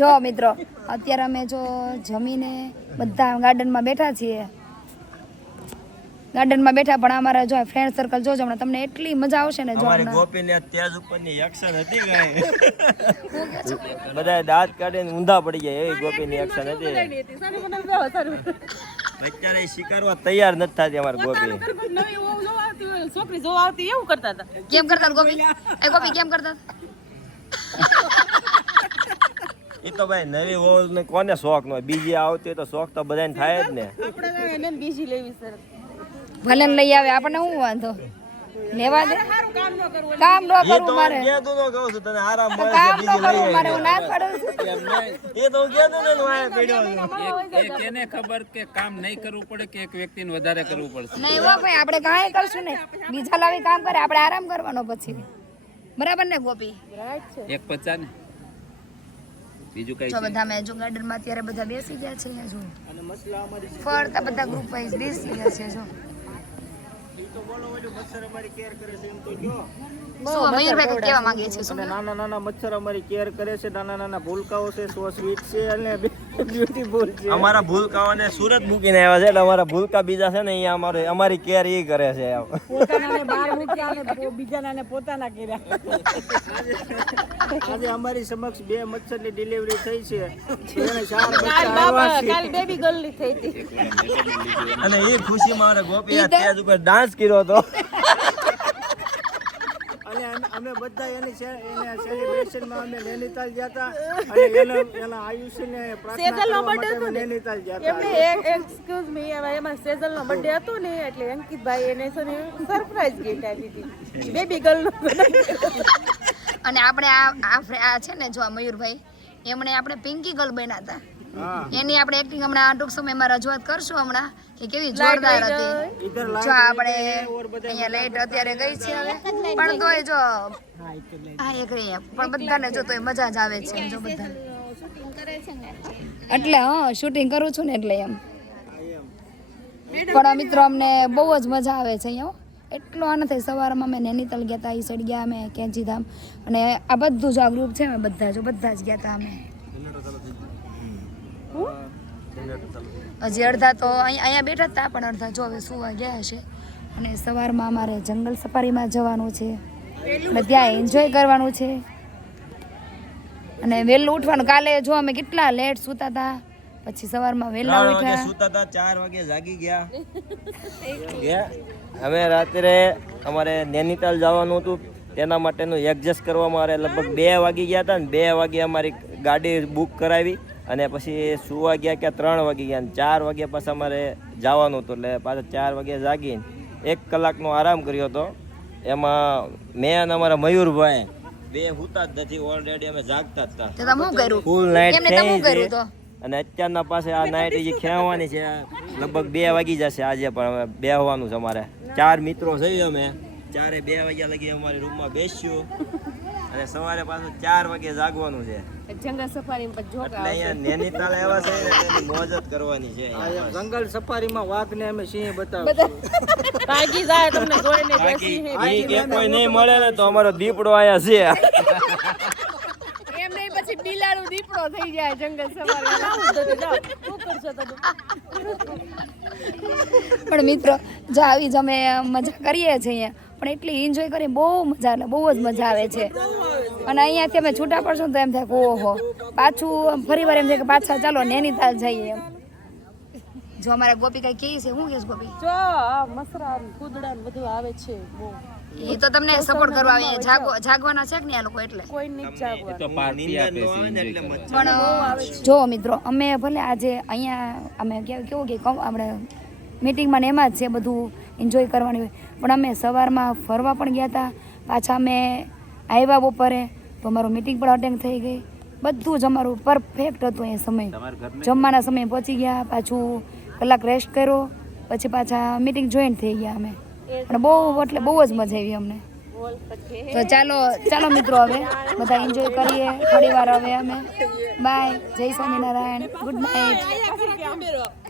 જો મિત્રો અત્યારે અમે જો જમીને બધા ગાર્ડનમાં બેઠા છીએ. ગાર્ડનમાં બેઠા પણ અમારા જો ફ્રેન્ડ સર્કલ જોજો હમણાં તમને એટલી મજા આવશે ને. જો અમારી ગોપીને તેજ ઉપરની એક્શન હતી ગઈ. બધા દાંત કાઢીને ઊંધા પડી ગયા એવી ગોપીની એક્શન હતી. અત્યારે શિકારવા તૈયાર નથી થતી અમારી ગોપી. છોકરી જોવા આવતી એવું કરતા હતા. કેમ કરતા ગોપી? એ ગોપી કેમ કરતા? એ તો ભાઈ નવી વહુ ને કોને શોખ ન હોય? બીજી આવતી હોય તો શોખ તો બધાને થાય જ ને. આપણે બીજી લેવી સર. ભલે લઈ આવે આપણને શું વાંધો? લેવા દે. કામ ન કરવું મારે. એ તો હું કહું છું તને આરામ મળે છે કામ ન બીજી કરવું લઈ મારે હું ના પાડું છું. એ તો હું કહેતો ને વાય પડ્યો એ કેને ખબર કે કામ નહીં કરવું પડે કે એક વ્યક્તિને વધારે કરવું પડશે? નહીં હો ભાઈ આપણે કાંઈ કરશું ને. બીજા લાવી કામ કરે આપણે આરામ કરવાનો પછી. બરાબર ને ગોપી? એક 50 ને બીજું કઈ જો બધા મેં જો ગાર્ડનમાં અત્યારે બધા બેસી ગયા છે. જો ફરતા બધા ગ્રુપ વાઇઝ બેસી ગયા છે. જો શું મયુરભાઈ કઈ કહેવા માંગે છે? શું નાના નાના મચ્છર અમારી કેર કરે છે. નાના નાના ભૂલકાઓ છે, સો સ્વીટ છે અને બ્યુટીફુલ છે. અમારા ભૂલકાઓને સુરત મૂકીને આવ્યા છે એટલે અમારા ભૂલકા બીજા છે ને અહીંયા અમારી કેર ઈ કરે છે. પોતાનાને બહાર મૂક્યા અને બીજાનાને પોતાના કર્યા. આજે અમારી સમક્ષ 2 મચ્છરની ડિલિવરી થઈ છે. કાલ બેબી ગર્લ ની થઈ હતી અને એ ખુશીમાં મારા ગોપીએ સ્ટેજ ઉપર ડાન્સ કર્યો હતો. અને અમે બધા એની સેલિબ્રેશનમાં અમે નૈનીતાલ ગયા હતા અને એના આયુષ્યને પ્રાર્થના કરવા માટે અમે નૈનીતાલ ગયા હતા. એમને એક્સક્યુઝ મી એમાં સેજલ નો બર્થડે હતો ને એટલે અંકિતભાઈ એને સરપ્રાઈઝ ગિફ્ટ આપી હતી બેબી ગર્લ નો. અને આપણે આ છે ને જો મયુરભાઈ એમણે આપણે પિંકી ગર્લ બન્યા હતા. એની આપણે એક્ટિંગ હમણાં ટૂંક સમયમાં રજૂઆત કરશું હમણાં કે કેવી જોરદાર હતી. જો આપણે અહીંયા લાઈટ અત્યારે ગઈ છે હવે પણ તોય જો હા એક રહી પણ બધાને જો તોય મજા જ આવે છે. જો બધાને એટલે હા શૂટિંગ કરું છું ને એટલે એમ. પણ મિત્રો અમને બહુ જ મજા આવે છે અહીંયા. એટલો આનંદ થાય. સવારમાં અમે નૈનીતાલ ગયા હતા, એ સાઈડ ગયા અમે કેંચીધામ અને આ બધું જ આ ગ્રુપ છે અમે બધા જ ગયા હતા અમે. હજી અડધા તો અહીંયા બેઠા હતા પણ અડધા જો હવે સુવા ગયા હશે. અને સવારમાં અમારે જંગલ સફારીમાં જવાનું છે અને ત્યાં એન્જોય કરવાનું છે અને વહેલું ઉઠવાનું. કાલે જો અમે કેટલા લેટ સૂતા હતા પછી સવારમાં વહેલા ઉઠ્યા. સૂતા હતા 4 વાગે જાગી ગયા. અમે રાત્રે અમારે નૈનીતાલ જવાનું હતું તેના માટેનું એડજસ્ટ કરવામાં અમારે લગભગ 2 વાગી ગયા હતા ને 2 વાગે અમારી ગાડી બુક કરાવી અને પછી સુવા ગયા કે 3 વાગી ગયા ને 4 વાગ્યા પછી અમારે જવાનું હતું એટલે પાછા 4 વાગે જાગીને 1 કલાકનો આરામ કર્યો હતો. એમાં મેં અને અમારા મયુરભાઈ 2 હુતા જ નથી. ઓલરેડી અમે જાગતા જ હતા. ફૂલ નાઇટ થઈ અને અત્યારના પાસે આ નાઇટ જે ખેવાની છે લગભગ 2 વાગી જશે આજે પણ અમે બેહવાનું છે. અમારે 4 મિત્રો છીએ અમે 2 વાગ્યા લગી અમારી રૂમમાં બેસ્યું અને સવારે પાછું 4 વાગે જાગવાનું છે. જંગલ સફારી પર જોક એટલે અહીંયા નૈનીતાલ આવ્યા છે ને તેની મોજ જ કરવાની છે. જંગલ સફારીમાં વાઘને અમે સિંહ બતાવશું. ભાગી જાય તમને જોઈને સિંહ કોઈ નહીં મળે ને તો અમારો દીપડો આયા છે. એમ નહીં પછી બિલાડું દીપડો થઈ જાય જંગલ સફારી. પણ મિત્રો જો આવી જ અમે મજા કરીએ છીએ અહીંયા પણ એટલી એન્જોય કરીએ બહુ મજા એટલે બહુ જ મજા આવે છે. અને અહીંયાથી અમે છૂટા પડશું તો એમ થાય કે ઓહો પાછું ફરી વાર એમ થાય કે પાછા ચાલો નૈનીતાલ જઈએ એમ. જો અમારા ગોપી કઈ કહે છે શું કહે ગોપી? જો મસરા કુદડા બધું આવે છે બહુ. એ તો તમને સપોર્ટ કરવા આવે જાગવાના છે કે નહીં આ લોકો એટલે કોઈ નહીં જાગવા. તો પાર્ટી આપે છે પણ જો મિત્રો અમે ભલે આજે અહીંયા અમે કેવું કે આપણે મીટિંગમાં ને એમાં જ છે બધું એન્જોય કરવાની હોય પણ અમે સવારમાં ફરવા પણ ગયા હતા. પાછા અમે આવ્યા બપોરે તો અમારું મીટિંગ પણ અટેન્ડ થઈ ગઈ. બધું જ અમારું પરફેક્ટ હતું. એ સમય જમવાના સમયે પહોંચી ગયા, પાછું કલાક રેસ્ટ કર્યો, પછી પાછા મીટિંગ જોઈન થઈ ગયા અમે. અને બહુ એટલે બહુ જ મજા આવી અમને. તો ચાલો મિત્રો હવે બધા એન્જોય કરીએ થોડી વાર હવે અમે. બાય, જય સ્વામિનારાયણ, ગુડ નાઇટ.